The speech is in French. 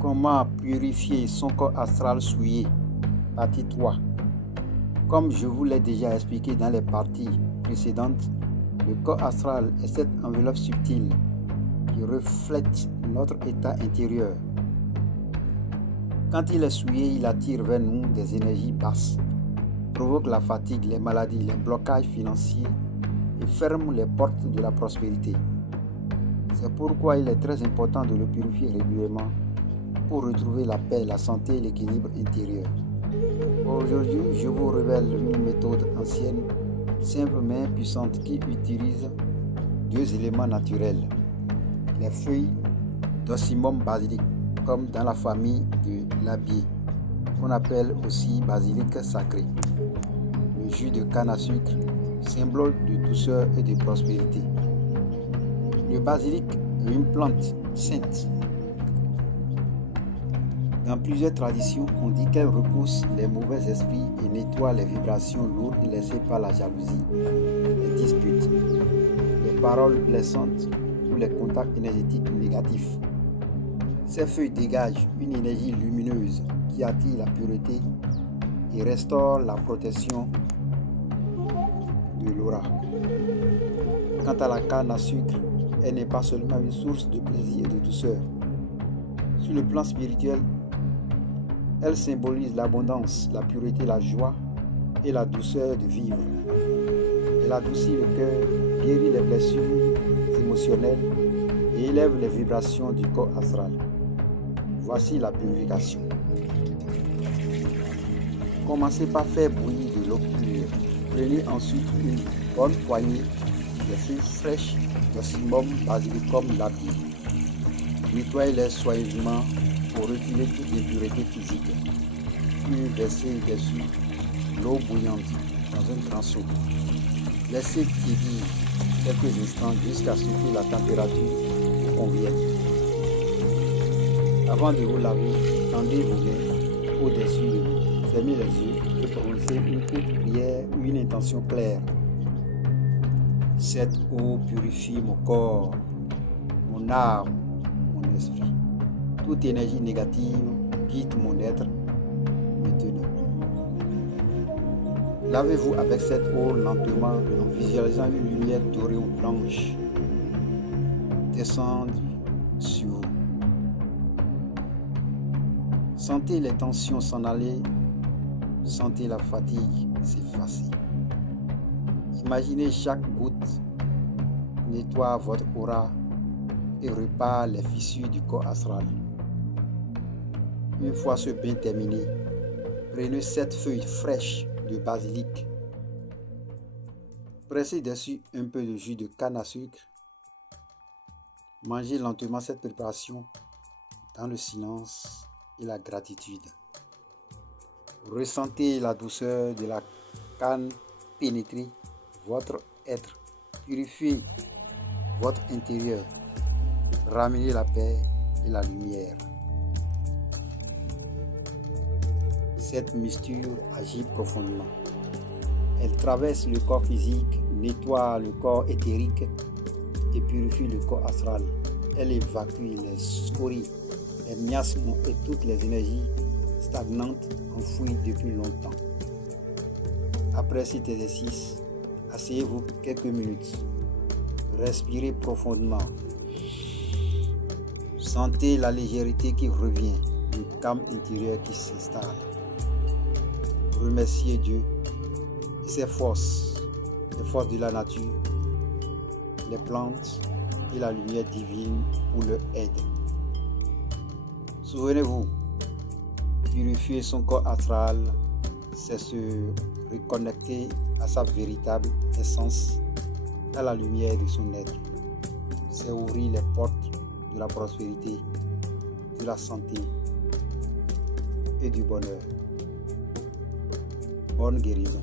Comment purifier son corps astral souillé? Partie 3. Comme je vous l'ai déjà expliqué dans les parties précédentes, le corps astral est cette enveloppe subtile qui reflète notre état intérieur. Quand il est souillé, il attire vers nous des énergies basses, provoque la fatigue, les maladies, les blocages financiers et ferme les portes de la prospérité. C'est pourquoi il est très important de le purifier régulièrement pour retrouver la paix, la santé et l'équilibre intérieur. Aujourd'hui, je vous révèle une méthode ancienne, simple mais puissante qui utilise 2 éléments naturels. Les feuilles d'Ocimum basilic, comme dans la famille de l'abier, qu'on appelle aussi basilic sacré. Le jus de canne à sucre, symbole de douceur et de prospérité. Le basilic est une plante sainte. Dans plusieurs traditions, on dit qu'elle repousse les mauvais esprits et nettoie les vibrations lourdes laissées par la jalousie, les disputes, les paroles blessantes ou les contacts énergétiques négatifs. Ces feuilles dégagent une énergie lumineuse qui attire la pureté et restaure la protection de l'aura. Quant à la canne à sucre, elle n'est pas seulement une source de plaisir et de douceur. Sur le plan spirituel, elle symbolise l'abondance, la pureté, la joie et la douceur de vivre. Elle adoucit le cœur, guérit les blessures émotionnelles et élève les vibrations du corps astral. Voici la purification. Commencez par faire bouillir de l'eau pure. Prenez ensuite une bonne poignée de feuilles fraîches d'Ocimum basilicum labié. Nettoyez-les soigneusement pour retirer toute impureté physique. Puis versez dessus l'eau bouillante dans un grand seau. Laissez tiédir quelques instants jusqu'à ce que la température vous convienne. Avant de vous laver, tendez vos mains au-dessus de vous, fermez les yeux et prononcez une courte prière ou une intention claire. Cette eau purifie mon corps, mon âme, mon esprit. Toute énergie négative quitte mon être maintenant. Lavez-vous avec cette eau lentement en visualisant une lumière dorée ou blanche descendre sur vous. Sentez les tensions s'en aller, sentez la fatigue s'effacer. Imaginez chaque goutte nettoie votre aura et répare les fissures du corps astral. Une fois ce bain terminé, prenez 7 feuilles fraîches de basilic. Pressez dessus un peu de jus de canne à sucre. Mangez lentement cette préparation dans le silence et la gratitude. Ressentez la douceur de la canne pénétrer votre être, purifier votre intérieur, ramener la paix et la lumière. Cette mixture agit profondément. Elle traverse le corps physique, nettoie le corps éthérique et purifie le corps astral. Elle évacue les scories, les miasmes et toutes les énergies stagnantes enfouies depuis longtemps. Après cet exercice, asseyez-vous quelques minutes. Respirez profondément. Sentez la légèreté qui revient, le calme intérieur qui s'installe. Remerciez Dieu et ses forces, les forces de la nature, les plantes et la lumière divine pour leur aide. Souvenez-vous, purifier son corps astral, c'est se reconnecter à sa véritable essence, à la lumière de son être. C'est ouvrir les portes de la prospérité, de la santé et du bonheur. Bonne guérison.